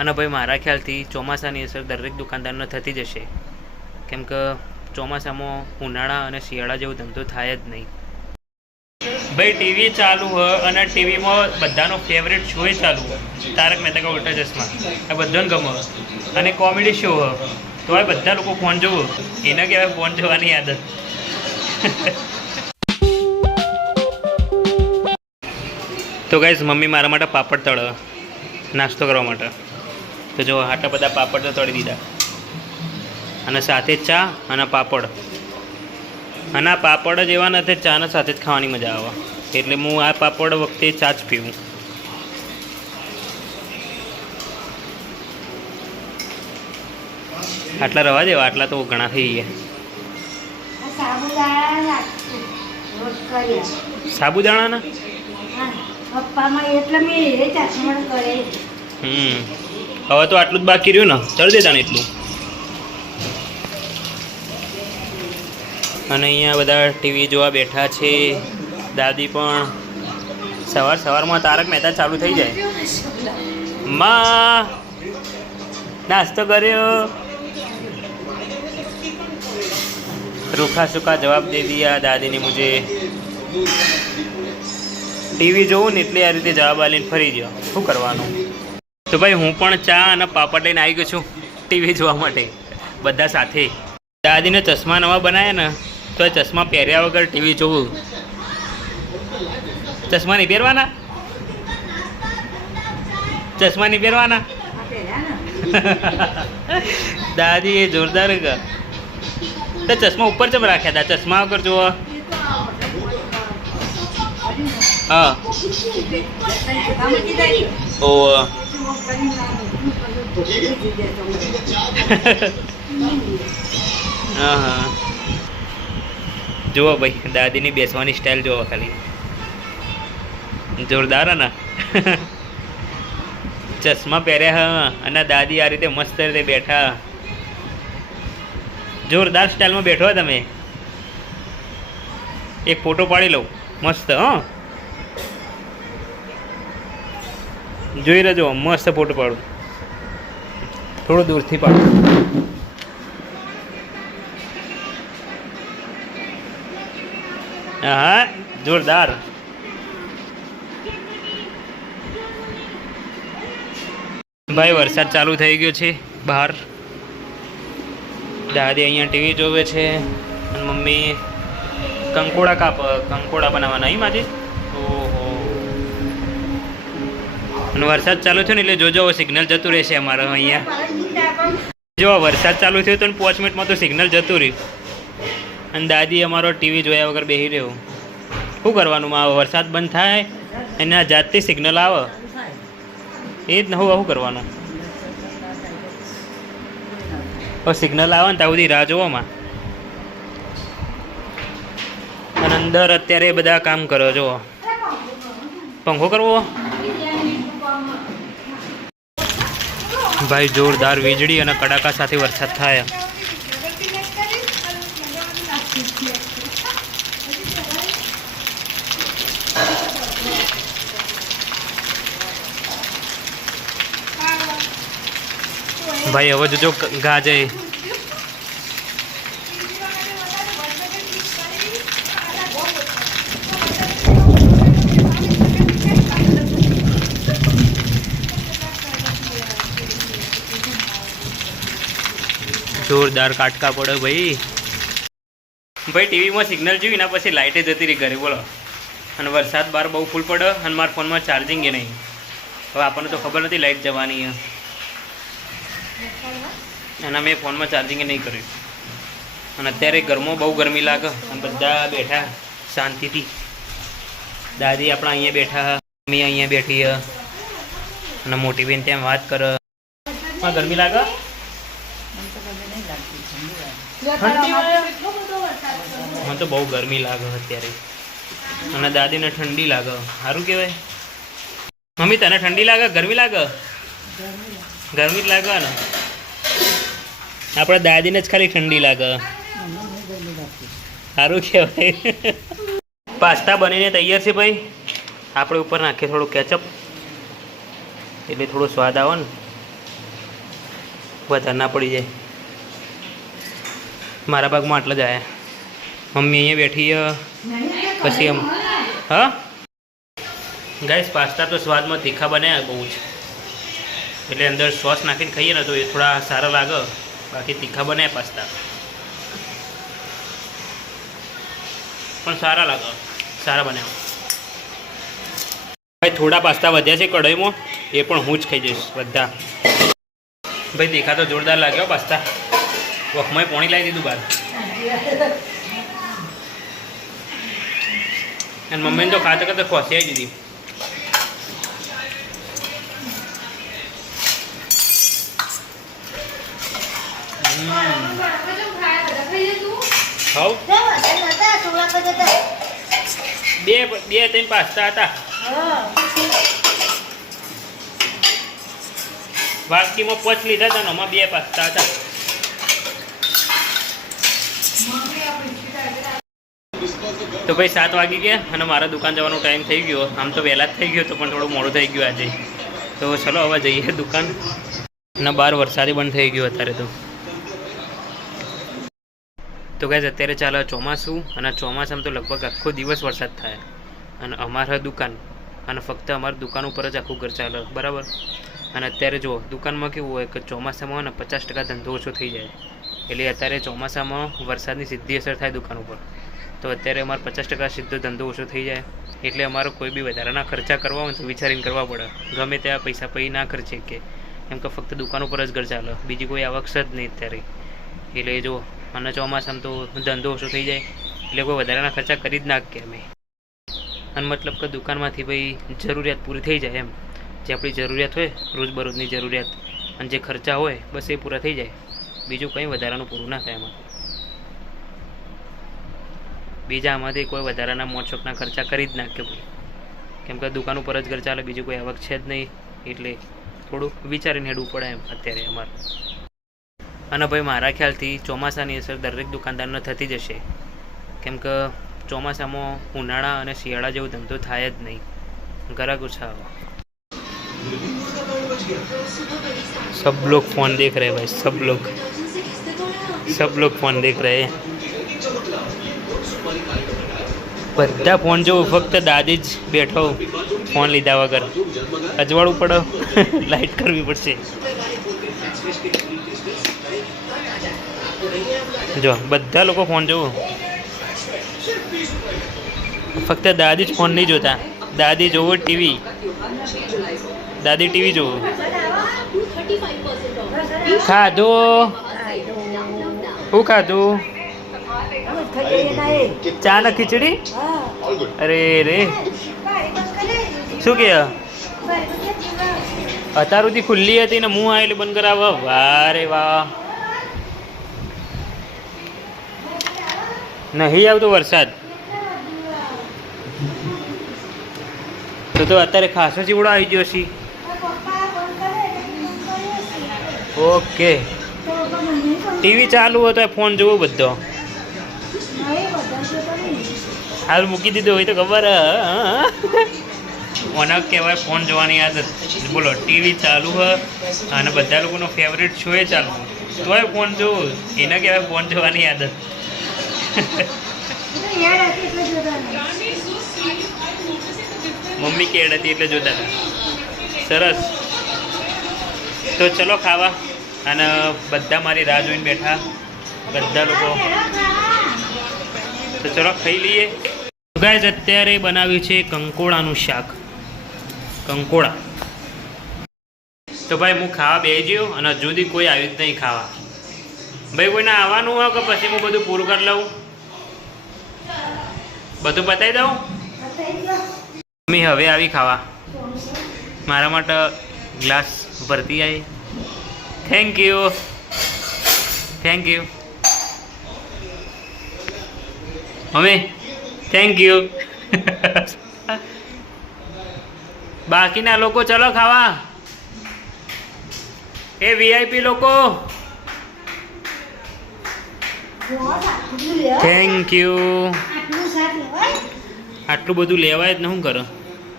અને ભાઈ મારા ખ્યાલથી ચોમાસાની અસર દરેક દુકાનદારને થતી જ હશે, કેમ કે ચોમાસામાં ઉનાળા અને શિયાળા જેવો ધંધો થાય જ નહીં. ભાઈ ટીવી ચાલુ હોય અને ટીવીમાં બધાનો ફેવરેટ શો ચાલુ હોય, તારક મહેતા કા ઉલ્ટા ચશ્મા. આ બધાને ગમે અને કોમેડી શો હોય તો આ બધા લોકો ફોન જોવો, એને કહેવાય ફોન જોવાની આદત. તો ગાઈઝ મમ્મી મારા માટે પાપડ તળે નાસ્તો કરવા માટે. તો જો આટલા બધા પાપડ તો તળી દીધા અને સાથે ચા અને પાપડ. અને આ પાપડ જ એવા નથી, ચાના સાથે જ ખાવાની મજા આવે, એટલે હું આ પાપડ વખતે ચા જ પીવું. આટલા રવા દેવા, આટલા તો ઘણા થઈ ગયા. સાબુદાણાના હવે તો આટલું જ બાકી રહ્યું ને, ચડી દેતા ને એટલું. અને અહીંયા બધા ટીવી જોવા બેઠા છે. દાદી પણ સવારમાં તારક મહેતા ચાલુ થઈ જાય. માં નાસ્તો કર્યો? રૂખા સુખા જવાબ દે દિયા દાદી ને મુझे. ટીવી જોઉં ને એટલે આ રીતે જવાબ આલીને ફરી ગયો. શું કરવાનું? તો ભાઈ હું પણ ચા અને પાપડ લઈને આવી ગયો છું ટીવી જોવા માટે, બધા સાથે. દાદીને ચશ્મા નવા બનાવ્યા ને તો એ ચશ્મા પહેર્યા વગર ટીવી જોવું. ચશ્મા નહીં પહેરવાના? ચશ્મા નહીં પહેરવાના? દાદી એ જોરદાર તો ચશ્મા ઉપર ચમ રાખ્યા હતા, ચશ્મા વગર જુઓ. હા ઓ હા હા જુઓ ભાઈ, દાદીની બેસવાની સ્ટાઇલ જુઓ ખાલી, જોરદાર ને. ચશ્મા પહેર્યા હા અને દાદી આ રીતે મસ્ત રીતે બેઠા, જોરદાર સ્ટાઇલમાં બેઠો તમે. એક ફોટો પાડી લઉં મસ્ત. હા જોઈ રહેજો, મસ્ત ફોટો પાડું. થોડો દૂરથી પાડું. હા જોરદાર. ભાઈ વરસાદ ચાલુ થઈ ગયો છે બહાર. દાદી અહીંયા ટીવી જોવે છે અને મમ્મી કંકોડા બનાવવાના. અહીં માજી ઓહો. અને વરસાદ ચાલુ થયો ને એટલે જોજો સિગ્નલ જતું રહેશે અમારે અહીંયા. જો વરસાદ ચાલુ થયો તો 5 મિનિટમાં તો સિગ્નલ જતું રહ્યું અને દાદી અમારો ટીવી જોયા વગર બેસી રહ્યો. શું કરવાનું? વરસાદ બંધ થાય એના જાતથી સિગ્નલ આવે, એ જ નવું શું કરવાનું? હવે સિગ્નલ આવે ને ત્યાં સુધી રાહ જોવામાં. અને અંદર અત્યારે બધા કામ કરો. જો પંખો કરવો ભાઈ, જોરદાર વીજળી અને કડાકા સાથે વરસાદ થાય. ભાઈ હવે જો ગાજે. જોરદાર કાટકા પડે ભાઈ. ટીવીમાં સિગ્નલ જોયું એના પછી લાઇટે જતી રહી ઘરે, બોલો. અને વરસાદ બહાર બહુ ફૂલ પડે અને મારા ફોનમાં ચાર્જિંગ એ નહીં. હવે આપણને તો ખબર નથી લાઇટ જવાની, એના મેં ફોનમાં ચાર્જિંગ નહીં કર્યું. અને અત્યારે ઘરમાં બહુ ગરમી લાગે અને બધા બેઠા શાંતિથી. દાદી આપણા અહીંયા બેઠા, મમ્મી અહીંયા બેઠી અને મોટી બેન ત્યાં વાત કરે. ગરમી લાગે? મને તો બહુ ગરમી લાગે અત્યારે. અને દાદીને ઠંડી લાગે. સારું કહેવાય. મમ્મી તને ઠંડી લાગે ગરમી લાગે? ગરમી જ લાગે ને. આપણે દાદીને જ ખાલી ઠંડી લાગે. સારું કહેવાય. પાસ્તા બનીને તૈયાર છે ભાઈ. આપણે ઉપર નાખીએ થોડું કેચઅપ, એટલે થોડો સ્વાદ આવે ને. વધારે ના પડી જાય. મારા ભાગમાં આટલા જ આવ્યા. મમ્મી અહીંયા બેઠી પછી એમ હા ગાઈસ પાસ્તા તો સ્વાદમાં તીખા બન્યા બહુ જ, એટલે અંદર સોસ નાખીને ખાઈએ ને તો એ થોડા સારા લાગે. બાકી તીખા બન્યા પાસ્તા પણ સારા લાગે, સારા બન્યા. ભાઈ થોડા પાસ્તા વધ્યા છે કઢાઈમાં, એ પણ હું જ ખાઈ જઈશ બધા. ભાઈ તીખા તો જોરદાર લાગ્યો પાસ્તા. વખમાં પાણી લાવી દીધું બહાર. અને મમ્મીને તો ખાતા ખાતા ખોસી આવી દીધી. બે ત્રણ પાસ્તા હતા. વાટકીમાં 5 લીધા હતા ને એમાં 2 પાસ્તા હતા. તો ભાઈ 7 વાગી ગયા અને મારા દુકાન જવાનો ટાઈમ થઈ ગયો. આમ તો વહેલા જ થઈ ગયો તો પણ થોડું મોડું થઈ ગયું આજે. તો ચલો હવે જઈએ દુકાન. અને બહાર વરસાદી બંધ થઈ ગયો અત્યારે તો ગાઈઝ અત્યારે ચાલે ચોમાસું, અને ચોમાસામાં તો લગભગ આખો દિવસ વરસાદ થાય. અને અમારા દુકાન અને ફક્ત અમારી દુકાન ઉપર જ આખું ઘર ચાલે, બરાબર. અને અત્યારે જો દુકાનમાં કેવું હોય કે ચોમાસામાં ને 50% ધંધો ઓછો થઈ જાય. એટલે અત્યારે ચોમાસામાં વરસાદની સીધી અસર થાય દુકાન ઉપર. તો અત્યારે અમારે 50% સીધો ધંધો ઓછો થઈ જાય. એટલે અમારે કોઈ બી વધારાના ખર્ચા કરવા હોય તો વિચારીને કરવા પડે. ગમે ત્યાં પૈસા પૈ ના ખર્ચે કે એમ કે ફક્ત દુકાન ઉપર જ ઘર ચાલે, બીજી કોઈ આવક જ નહીં અત્યારે. એટલે જો અને ચોમાસામાં તો ધંધો ઓછો થઈ જાય એટલે કોઈ વધારાના ખર્ચા કરી જ નાખીએ અમે. અને મતલબ કે દુકાનમાંથી ભાઈ જરૂરિયાત પૂરી થઈ જાય એમ. જે આપણી જરૂરિયાત હોય રોજબરોજની જરૂરિયાત અને જે ખર્ચા હોય બસ એ પૂરા થઈ જાય. બીજું કંઈ વધારાનું પૂરું ના થાય એમાં. બીજા આમાંથી કોઈ વધારાના મોજશોખના ખર્ચા કરી જ નાખે ભાઈ, કેમ કે દુકાન ઉપર જ ઘર ચાલે, બીજું કોઈ આવક છે જ નહીં. એટલે થોડુંક વિચારીને હેડવું પડે એમ અત્યારે અમારે. અને ભાઈ મારા ખ્યાલથી ચોમાસાની અસર દરેક દુકાનદારને થતી જ હશે, કેમ કે ચોમાસામાં ઉનાળા અને શિયાળા જેવો ધંધો થાય જ નહીં. ગ્રાહક ઓછા આવે. सब लोग फ़ोन देख रहे हैं भाई, सब लोग फ़ोन देख रहे हैं. બધા ફોન જો ફક્ત દાદી જ બેઠો ફોન લીધા વગર. અજવાળું પડો લાઇટ કરવી પડશે. જો બધા લોકો ફોન જોવો, ફક્ત દાદી જ ફોન નહીં જોતા. દાદી જોવો ટીવી, દાદી ટીવી જોવો. ખાધું શું ખાધું? ચા ને ખીચડી? અરે રે શું કે અત્યાર સુધી ખુલ્લી હતી ને હું આવેલી બંધ કરાવ. વાહ રે વાહ. નહીં આવતો વરસાદ તો અત્યારે ખાસો ચીવડો આવી ગયો છે. ઓકે ટીવી ચાલુ હતો, ફોન જોવો બધો. હાલ મૂકી દીધો હોય તો ખબર ઓના કહેવાય ફોન જોવાની આદત. બોલો ટીવી ચાલુ હોય અને બધા લોકોનો ફેવરેટ શો એ ચાલુ તોય ફોન જોવો, એના કહેવાય ફોન જોવાની આદત. મમ્મી કેડ હતી એટલે જોતા હતા. સરસ. તો ચલો ખાવા. અને બધા મારી રાહ જોઈને બેઠા બધા લોકો. તો ચલો ખાઈ લઈએ. ગાઈઝ અત્યારે બનાવ્યું છે કંકોડાનું શાક. કંકોડા તો ભાઈ હું ખાવા બેસી ગયો અને હજુ સુધી કોઈ આવ્યું જ નહીં ખાવા. ભાઈ કોઈને આવવાનું હોય કે પછી હું બધું પૂરું કરી લઉં? બધું બતાવી દઉં? મમ્મી હવે આવી ખાવા. મારા માટે ગ્લાસ ભરતી આવી. Thank you. Mummy thank you. બાકીના લોકો ચલો ખાવા. એ વીઆઈપી લોકો થેન્ક યુ. આટલું બધું લેવાય જ ને શું કરો?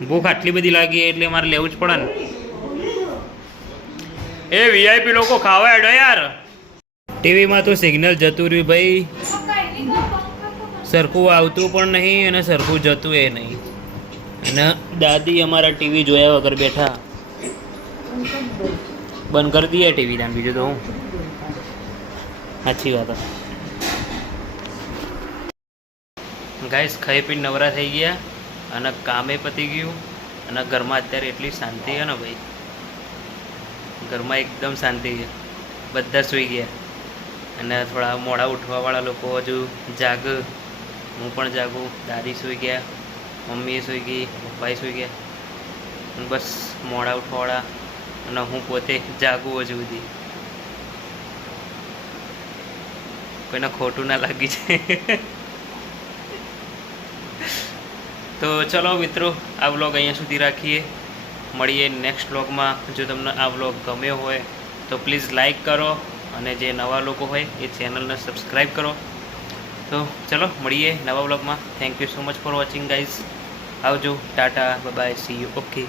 ભૂખ આટલી બધી લાગી એટલે મારે લેવું જ પડે ને. એ વીઆઈપી લોકો ખાવા એડો યાર. ટીવીમાં તો સિગ્નલ જતું રહ્યું ભાઈ, સરખું આવતું પણ નહીં અને સરખું જતું એ નહીં. અને દાદી અમારા ટીવી જોયા વગર બેઠા. બંધ કરી દઈએ ટીવી ત્યાં, બીજું તો હું સાચી વાત. ગાઈસ ખાઈ પીને નવરા થઈ ગયા અને કામે પતી ગયું અને ઘરમાં અત્યારે એટલી શાંતિ છે ને ભાઈ, ઘરમાં એકદમ શાંતિ છે. બધા સૂઈ ગયા અને થોડા મોડા ઉઠવાવાળા લોકો હજુ જાગ, હું પણ જાગું. દાદી સૂઈ ગયા, મમ્મીએ સૂઈ ગઈ, પપ્પાએ સૂઈ ગયા. બસ મોડા ઉઠવાવાળા અને હું પોતે જાગું હજુ સુધી. કોઈને ખોટું ના લાગી છે. તો ચલો મિત્રો, આ વ્લોગ અહીંયા સુધી રાખીએ. મળીએ નેક્સ્ટ વ્લોગમાં. જો તમને આ વ્લોગ ગમ્યો હોય તો પ્લીઝ લાઈક કરો અને જે નવા લોકો હોય એ ચેનલને સબસ્ક્રાઈબ કરો. તો ચલો મળીએ નવા વ્લોગમાં. Thank you so much for watching guys. આવજો, tata, bye bye, see you. Okay.